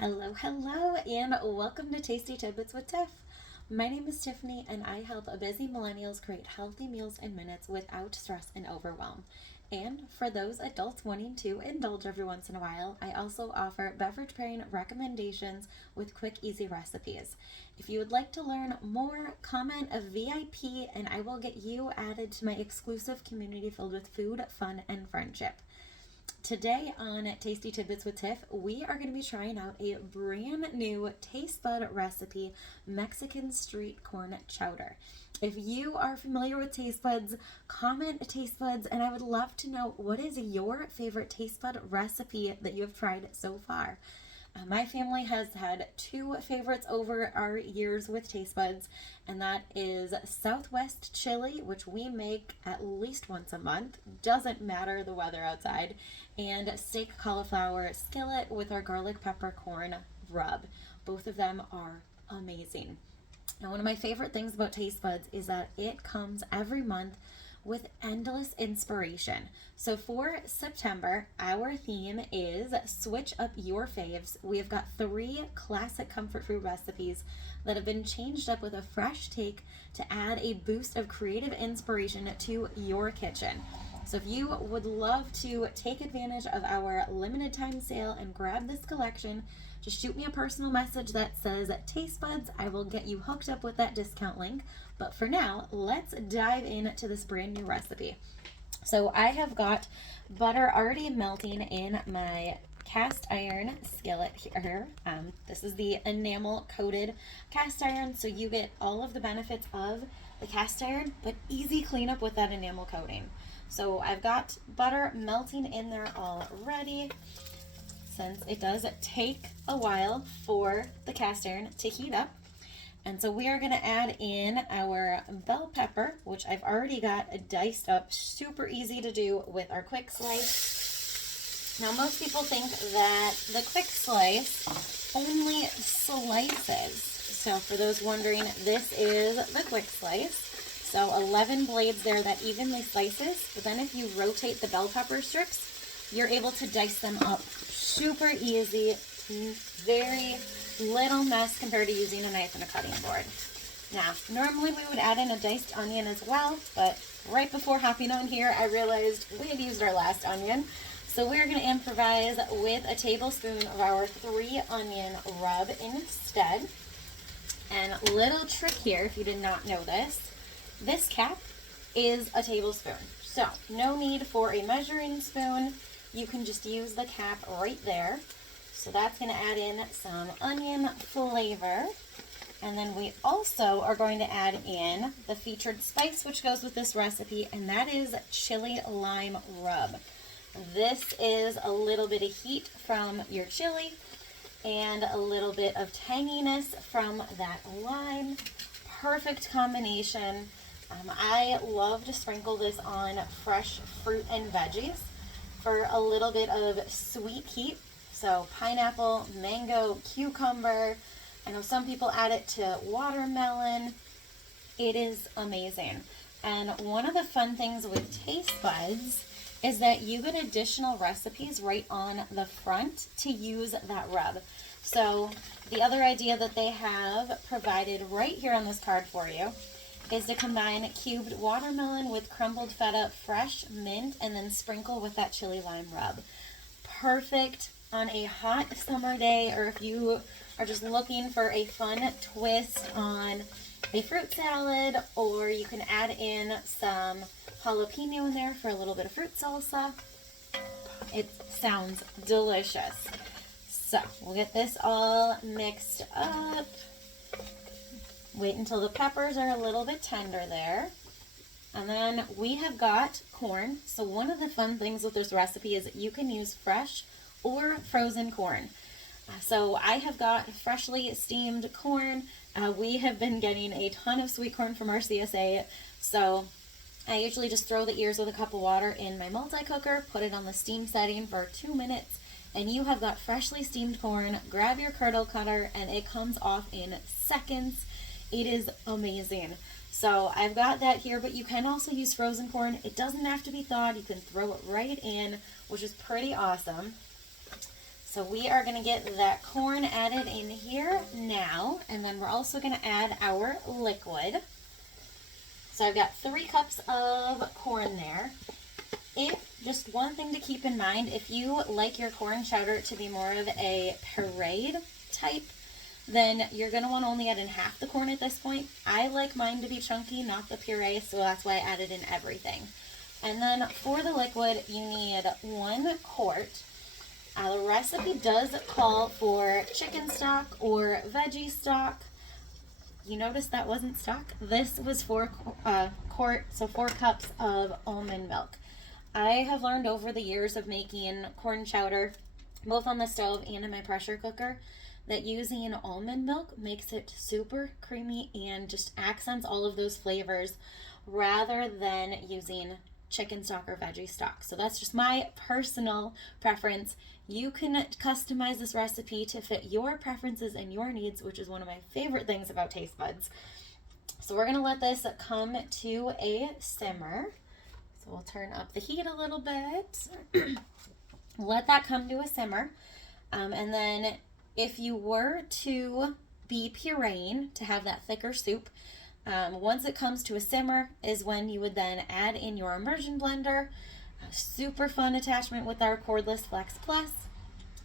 Hello, hello, and welcome to Tasty Tidbits with Tiff. My name is Tiffany, and I help busy millennials create healthy meals in minutes without stress and overwhelm. And for those adults wanting to indulge every once in a while, I also offer beverage pairing recommendations with quick, easy recipes. If you would like to learn more, comment a VIP, and I will get you added to my exclusive community filled with food, fun, and friendship. Today on Tasty Tidbits with Tiff, we are going to be trying out a brand new taste bud recipe, Mexican street corn chowder. If you are familiar with taste buds, comment taste buds, and I would love to know what is your favorite taste bud recipe that you have tried so far. My family has had two favorites over our years with taste buds, and that is Southwest chili, which we make at least once a month, doesn't matter the weather outside, and steak cauliflower skillet with our garlic pepper corn rub. Both of them are amazing. Now, one of my favorite things about taste buds is that it comes every month with endless inspiration. So for September, our theme is switch up your faves. We have got 3 classic comfort food recipes that have been changed up with a fresh take to add a boost of creative inspiration to your kitchen. So if you would love to take advantage of our limited time sale and grab this collection, just shoot me a personal message that says Taste Buds. I will get you hooked up with that discount link. But for now, let's dive into this brand new recipe. So I have got butter already melting in my cast iron skillet here. This is the enamel coated cast iron, so you get all of the benefits of the cast iron, but easy cleanup with that enamel coating. So I've got butter melting in there already, since it does take a while for the cast iron to heat up. And so we are going to add in our bell pepper, which I've already got diced up, super easy to do with our quick slice. Now, most people think that the quick slice only slices. So for those wondering, this is the quick slice. So 11 blades there that evenly slices, but then if you rotate the bell pepper strips, you're able to dice them up super easy, very little mess compared to using a knife and a cutting board. Now, normally we would add in a diced onion as well, but right before hopping on here, I realized we had used our last onion. So we're going to improvise with a tablespoon of our 3 onion rub instead. And a little trick here, if you did not know this cap is a tablespoon. So no need for a measuring spoon. You can just use the cap right there. So that's going to add in some onion flavor. And then we also are going to add in the featured spice which goes with this recipe, and that is chili lime rub. This is a little bit of heat from your chili and a little bit of tanginess from that lime. Perfect combination. I love to sprinkle this on fresh fruit and veggies for a little bit of sweet heat. So pineapple, mango, cucumber. I know some people add it to watermelon. It is amazing. And one of the fun things with taste buds is that you get additional recipes right on the front to use that rub. So the other idea that they have provided right here on this card for you is to combine cubed watermelon with crumbled feta, fresh mint, and then sprinkle with that chili lime rub. Perfect on a hot summer day, or if you are just looking for a fun twist on a fruit salad, or you can add in some jalapeno in there for a little bit of fruit salsa. It sounds delicious. So we'll get this all mixed up. Wait until the peppers are a little bit tender there. And then we have got corn. So one of the fun things with this recipe is that you can use fresh or frozen corn. So I have got freshly steamed corn. We have been getting a ton of sweet corn from our CSA. So I usually just throw the ears with a cup of water in my multi-cooker, put it on the steam setting for 2 minutes, and you have got freshly steamed corn. Grab your curdle cutter and it comes off in seconds. It is amazing. So I've got that here, but you can also use frozen corn. It doesn't have to be thawed. You can throw it right in, which is pretty awesome. So So we are gonna get that corn added in here now, and then we're also gonna add our liquid. So I've got 3 cups of corn there. Just one thing to keep in mind, if you like your corn chowder to be more of a pureed type, then you're going to want to only add in half the corn at this point. I like mine to be chunky, not the puree, so that's why I added in everything. And then for the liquid, you need 1 quart. The recipe does call for chicken stock or veggie stock. You notice that wasn't stock? This was 4 cups of almond milk. I have learned over the years of making corn chowder, both on the stove and in my pressure cooker, that using almond milk makes it super creamy and just accents all of those flavors rather than using chicken stock or veggie stock. So that's just my personal preference. You can customize this recipe to fit your preferences and your needs, which is one of my favorite things about taste buds. So we're gonna let this come to a simmer. So we'll turn up the heat a little bit. Let that come to a simmer. And then if you were to be pureeing to have that thicker soup, once it comes to a simmer is when you would then add in your immersion blender. A super fun attachment with our cordless Flex Plus.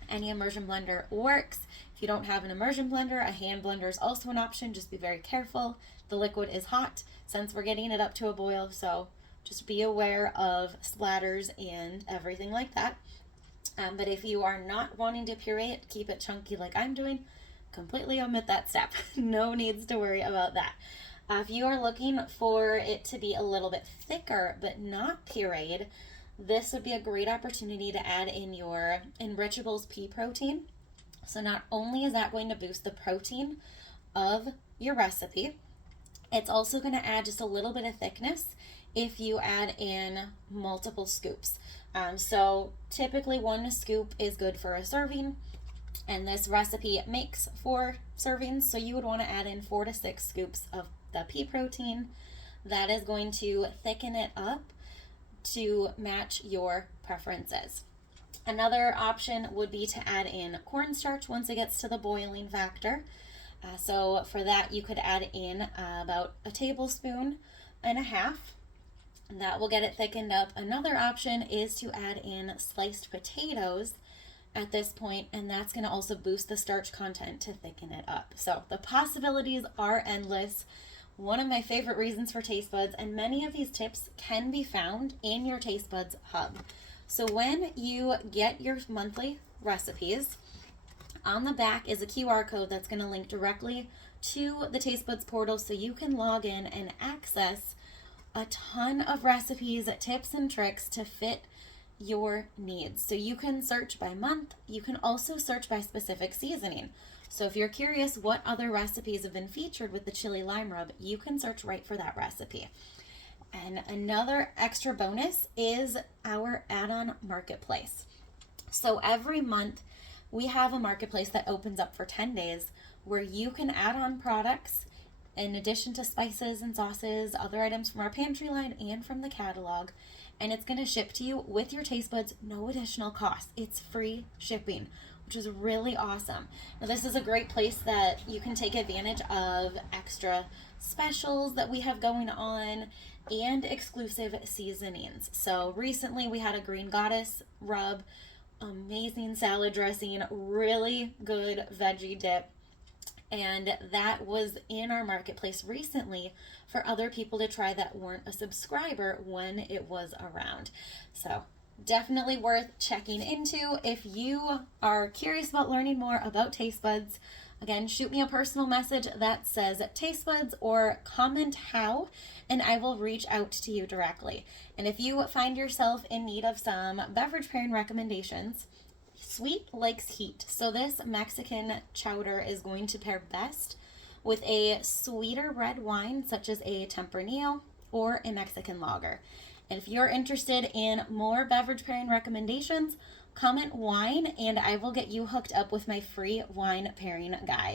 Any immersion blender works. If you don't have an immersion blender, a hand blender is also an option. Just be very careful. The liquid is hot since we're getting it up to a boil, so just be aware of splatters and everything like that. But if you are not wanting to puree it, keep it chunky like I'm doing, completely omit that step. No needs to worry about that. If you are looking for it to be a little bit thicker but not pureed, this would be a great opportunity to add in your Enrichables pea protein. So not only is that going to boost the protein of your recipe, it's also going to add just a little bit of thickness if you add in multiple scoops. So typically 1 scoop is good for a serving, and this recipe makes 4 servings, so you would want to add in 4 to 6 scoops of the pea protein. That is going to thicken it up to match your preferences. Another option would be to add in cornstarch once it gets to the boiling factor. So for that, you could add in about 1.5 tablespoons. That will get it thickened up. Another option is to add in sliced potatoes at this point, and that's going to also boost the starch content to thicken it up. So the possibilities are endless. One of my favorite reasons for Taste Buds, and many of these tips can be found in your Taste Buds hub. So when you get your monthly recipes, on the back is a QR code that's going to link directly to the Taste Buds portal, so you can log in and access a ton of recipes, tips, and tricks to fit your needs. So you can search by month. You can also search by specific seasoning. So if you're curious what other recipes have been featured with the chili lime rub, you can search right for that recipe. And another extra bonus is our add-on marketplace. So every month we have a marketplace that opens up for 10 days where you can add on products in addition to spices and sauces, other items from our pantry line and from the catalog. And it's going to ship to you with your Taste Buds, no additional cost. It's free shipping, which is really awesome. Now, this is a great place that you can take advantage of extra specials that we have going on and exclusive seasonings. So recently we had a Green Goddess rub, amazing salad dressing, really good veggie dip. And that was in our marketplace recently for other people to try that weren't a subscriber when it was around. So definitely worth checking into. If you are curious about learning more about Taste Buds, again, shoot me a personal message that says Taste Buds or comment how, and I will reach out to you directly. And if you find yourself in need of some beverage pairing recommendations, sweet likes heat. So this Mexican chowder is going to pair best with a sweeter red wine such as a Tempranillo or a Mexican lager. And if you're interested in more beverage pairing recommendations, comment wine and I will get you hooked up with my free wine pairing guide.